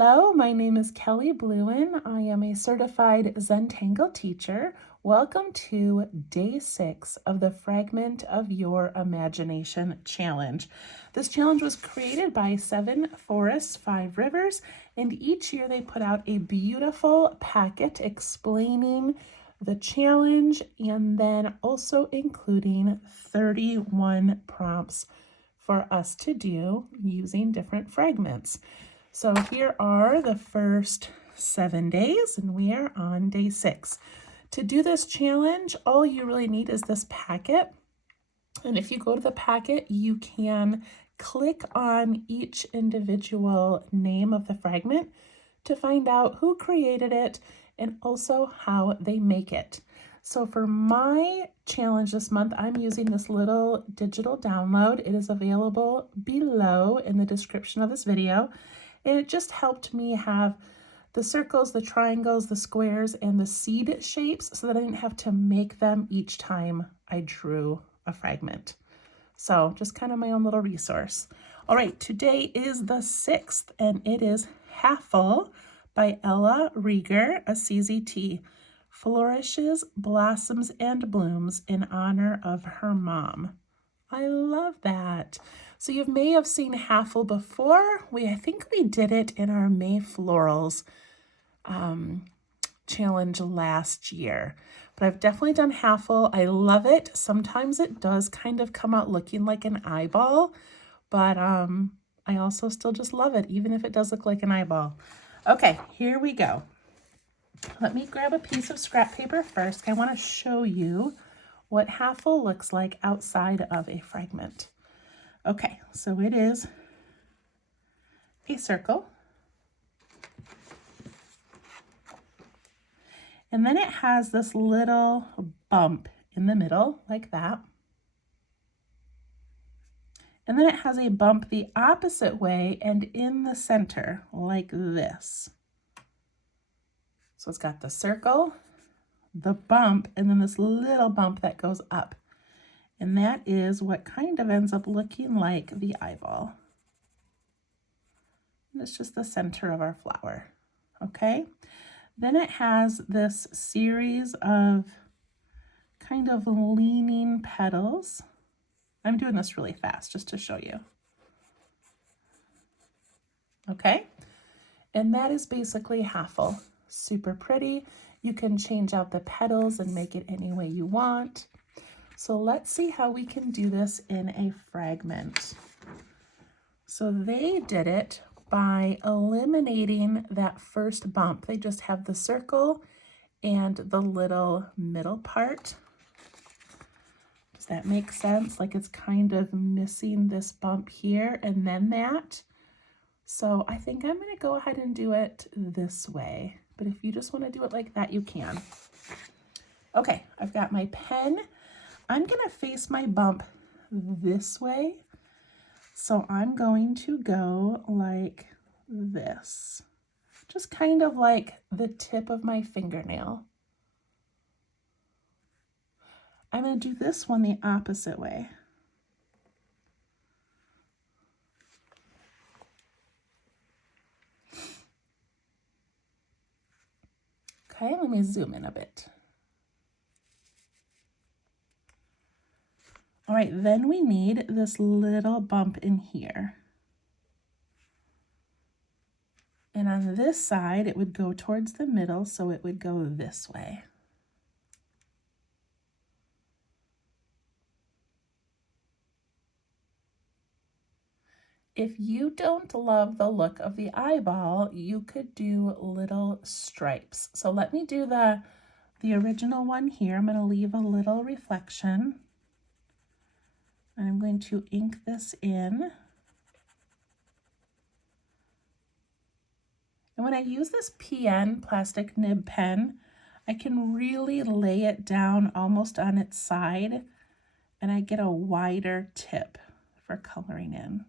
Hello, my name is Kelly Bluen. I am a certified Zentangle teacher. Welcome to day 6 of the Fragment of Your Imagination challenge. This challenge was created by 7 Forests, 5 Rivers, and each year they put out a beautiful packet explaining the challenge and then also including 31 prompts for us to do using different fragments. So here are the first 7 days, and we are on day 6. To do this challenge, all you really need is this packet. And if you go to the packet, you can click on each individual name of the fragment to find out who created it and also how they make it. So for my challenge this month, I'm using this little digital download. It is available below in the description of this video. And it just helped me have the circles, the triangles, the squares, and the seed shapes so that I didn't have to make them each time I drew a fragment. So just kind of my own little resource. All right, today is the 6th, and it is Hafal by Ella Rieger, a CZT. Flourishes, blossoms, and blooms in honor of her mom. I love that. So you may have seen Hafal before. I think we did it in our May Florals challenge last year. But I've definitely done Hafal. I love it. Sometimes it does kind of come out looking like an eyeball, but I also still just love it, even if it does look like an eyeball. Okay, here we go. Let me grab a piece of scrap paper first. I want to show you what Hafal looks like outside of a fragment. Okay, so it is a circle. And then it has this little bump in the middle, like that. And then it has a bump the opposite way and in the center, like this. So it's got the circle, the bump, and then this little bump that goes up. And that is what kind of ends up looking like the eyeball. And it's just the center of our flower, okay? Then it has this series of kind of leaning petals. I'm doing this really fast just to show you. Okay? And that is basically Hafal. Super pretty. You can change out the petals and make it any way you want. So let's see how we can do this in a fragment. So they did it by eliminating that first bump. They just have the circle and the little middle part. Does that make sense? Like it's kind of missing this bump here and then that. So I think I'm going to go ahead and do it this way. But if you just want to do it like that, you can. Okay, I've got my pen. I'm going to face my bump this way. So I'm going to go like this. Just kind of like the tip of my fingernail. I'm going to do this one the opposite way. Okay, let me zoom in a bit. All right, then we need this little bump in here. And on this side, it would go towards the middle, so it would go this way. If you don't love the look of the eyeball, you could do little stripes. So let me do the original one here. I'm going to leave a little reflection. I'm going to ink this in. And when I use this PN, plastic nib pen, I can really lay it down almost on its side, and I get a wider tip for coloring in.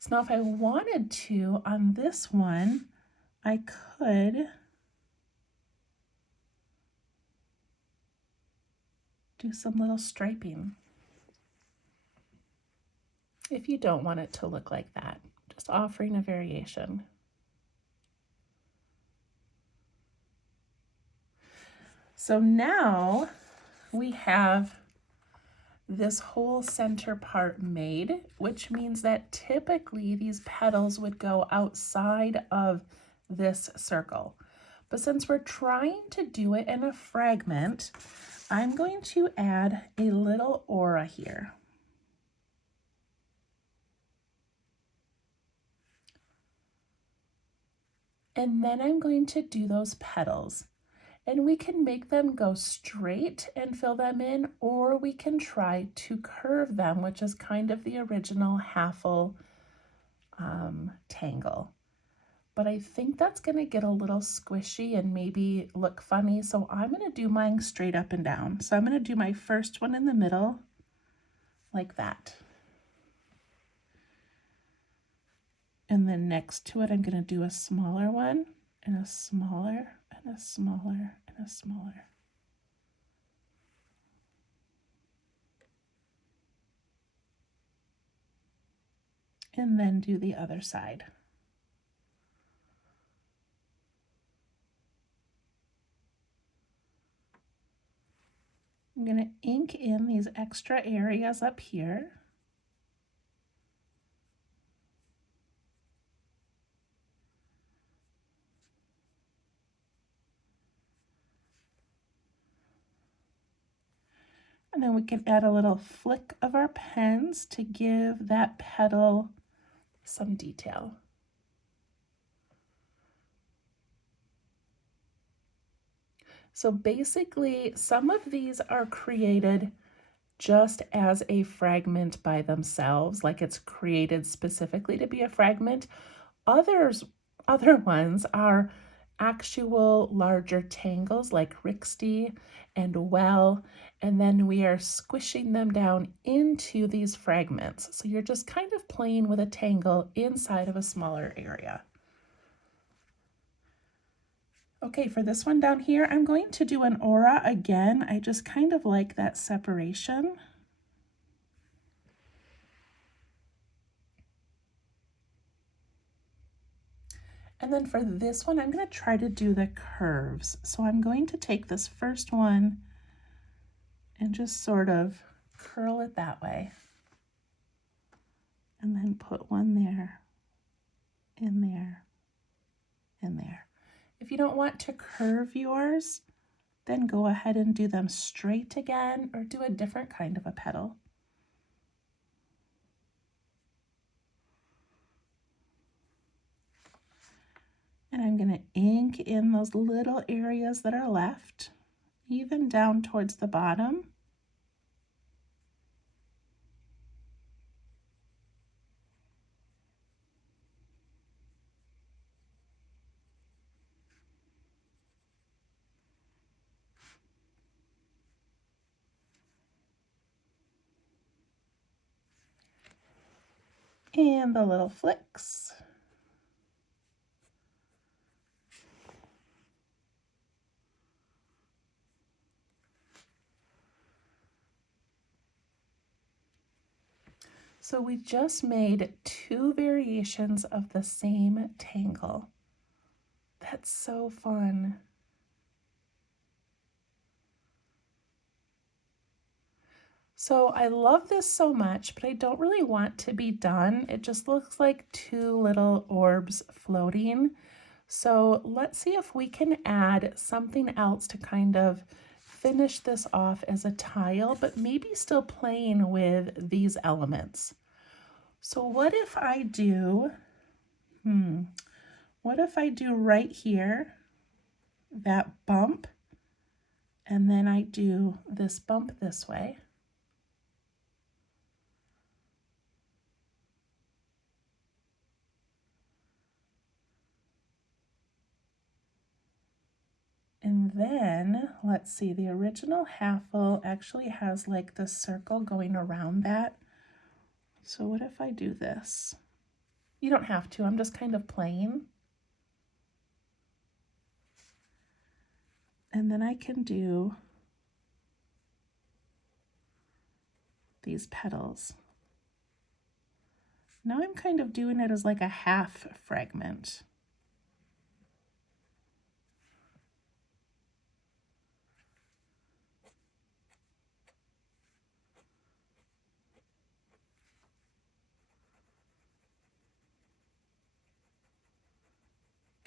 So now if I wanted to, on this one, I could do some little striping. if you don't want it to look like that. Just offering a variation. So now we have this whole center part made, which means that typically these petals would go outside of this circle. But since we're trying to do it in a fragment, I'm going to add a little aura here. And then I'm going to do those petals. And we can make them go straight and fill them in, or we can try to curve them, which is kind of the original Hafal tangle. But I think that's going to get a little squishy and maybe look funny, so I'm going to do mine straight up and down. So I'm going to do my first one in the middle like that. And then next to it, I'm going to do a smaller one and a smaller and a smaller and a smaller. And then do the other side. I'm going to ink in these extra areas up here. And then we can add a little flick of our pens to give that petal some detail. So basically, some of these are created just as a fragment by themselves, like it's created specifically to be a fragment. Other ones are actual larger tangles like Rixty and Well, and then we are squishing them down into these fragments. So you're just kind of playing with a tangle inside of a smaller area. Okay, for this one down here, I'm going to do an aura again. I just kind of like that separation. And then for this one, I'm going to try to do the curves. So I'm going to take this first one and just sort of curl it that way. And then put one there, in there, and there. If you don't want to curve yours, then go ahead and do them straight again or do a different kind of a petal. And I'm going to ink in those little areas that are left, even down towards the bottom. And the little flicks. So we just made 2 variations of the same tangle. That's so fun. So I love this so much, but I don't really want to be done. It just looks like 2 little orbs floating. So let's see if we can add something else to kind of finish this off as a tile, but maybe still playing with these elements. So what if I do, what if I do right here, that bump, and then I do this bump this way. And then, let's see, the original Hafal actually has like the circle going around that. So what if I do this? You don't have to, I'm just kind of playing. And then I can do these petals. Now I'm kind of doing it as like a half fragment.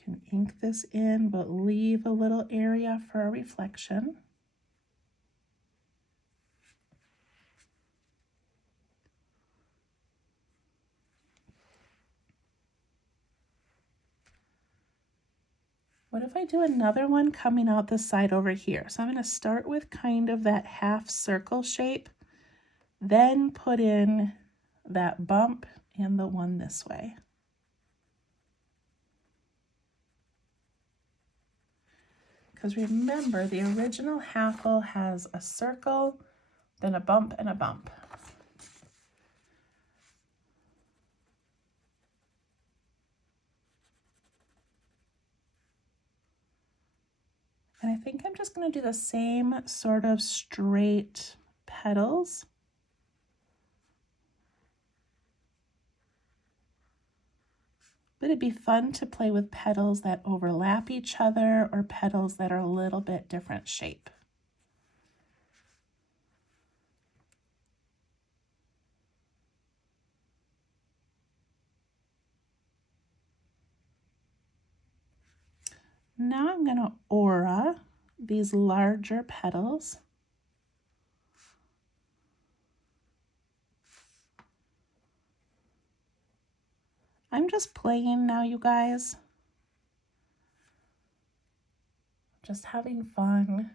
Can ink this in, but leave a little area for a reflection. What if I do another one coming out the side over here? So I'm going to start with kind of that half circle shape, then put in that bump and the one this way. Because remember, the original Hafal has a circle, then a bump and a bump. And I think I'm just going to do the same sort of straight petals. But it'd be fun to play with petals that overlap each other or petals that are a little bit different shape. Now I'm going to aura these larger petals. I'm just playing now, you guys. Just having fun.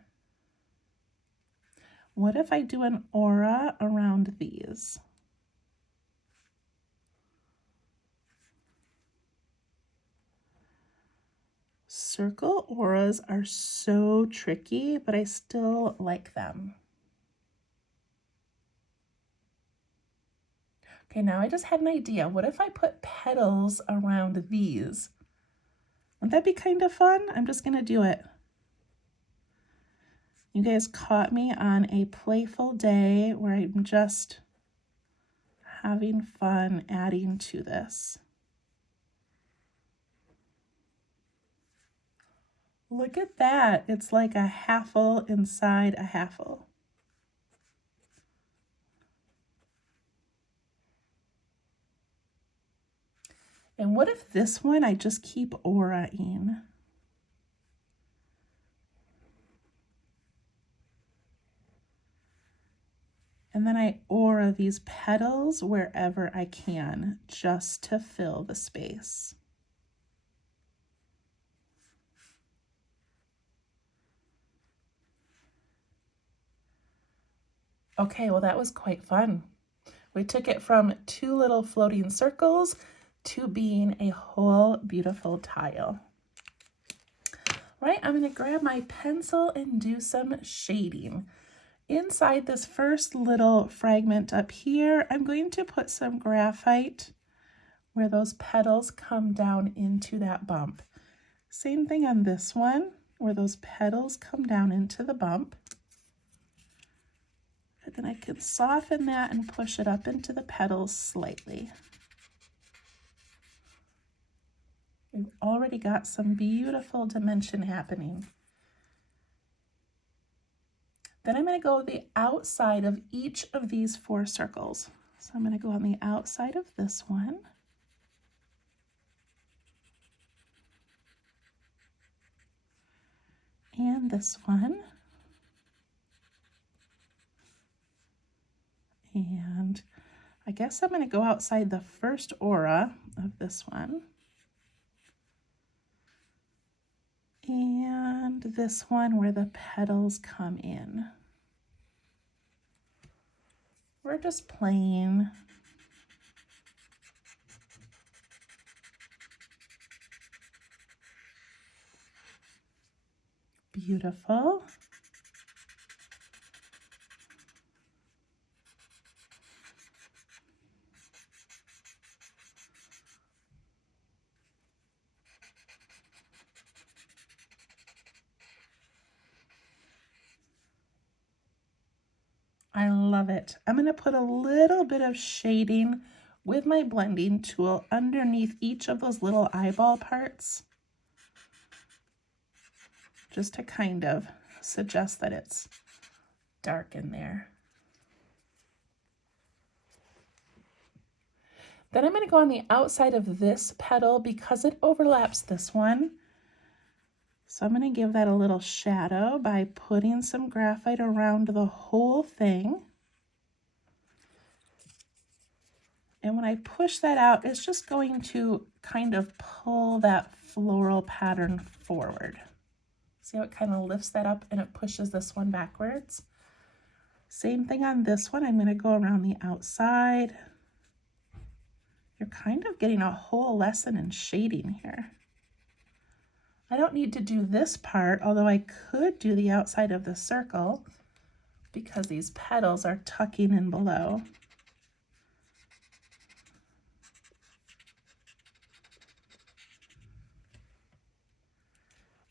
What if I do an aura around these? Circle auras are so tricky, but I still like them. Okay, now I just had an idea. What if I put petals around these? Wouldn't that be kind of fun? I'm just going to do it. You guys caught me on a playful day where I'm just having fun adding to this. Look at that. It's like a Hafal inside a Hafal. And what if this one I just keep aura-ing? And then I aura these petals wherever I can, just to fill the space. Okay, well that was quite fun. We took it from 2 little floating circles to being a whole beautiful tile. Right, I'm gonna grab my pencil and do some shading. Inside this first little fragment up here, I'm going to put some graphite where those petals come down into that bump. Same thing on this one, where those petals come down into the bump. And then I can soften that and push it up into the petals slightly. We've already got some beautiful dimension happening. Then I'm going to go the outside of each of these 4 circles. So I'm going to go on the outside of this one. And this one. And I guess I'm going to go outside the first aura of this one. And this one where the petals come in. We're just playing. Beautiful. I love it. I'm going to put a little bit of shading with my blending tool underneath each of those little eyeball parts, just to kind of suggest that it's dark in there. Then I'm going to go on the outside of this petal because it overlaps this one. So I'm going to give that a little shadow by putting some graphite around the whole thing. And when I push that out, it's just going to kind of pull that floral pattern forward. See how it kind of lifts that up and it pushes this one backwards? Same thing on this one. I'm going to go around the outside. You're kind of getting a whole lesson in shading here. I don't need to do this part, although I could do the outside of the circle because these petals are tucking in below.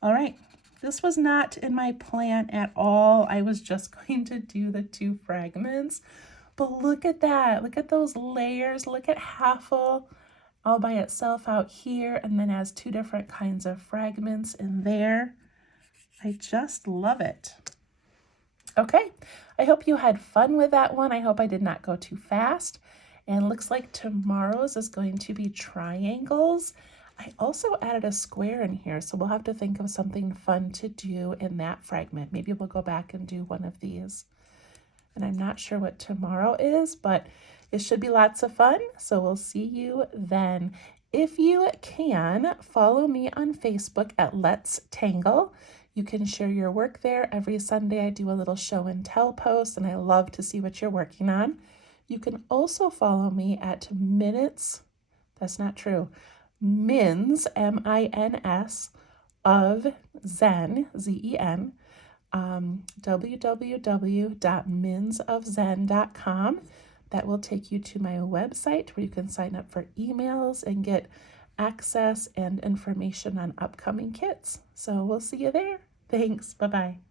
All right, this was not in my plan at all. I was just going to do the 2 fragments, but look at that. Look at those layers. Look at Hafal all by itself out here, and then has 2 different kinds of fragments in there. I just love it. Okay, I hope you had fun with that one. I hope I did not go too fast. And looks like tomorrow's is going to be triangles. I also added a square in here, so we'll have to think of something fun to do in that fragment. Maybe we'll go back and do one of these. And I'm not sure what tomorrow is, but it should be lots of fun, so we'll see you then. If you can, follow me on Facebook at Let's Tangle. You can share your work there. Every Sunday I do a little show and tell post, and I love to see what you're working on. You can also follow me at Minutes, that's not true, Mins, M-I-N-S, of Zen, Z-E-N, www.minsofzen.com. That will take you to my website where you can sign up for emails and get access and information on upcoming kits. So we'll see you there. Thanks. Bye-bye.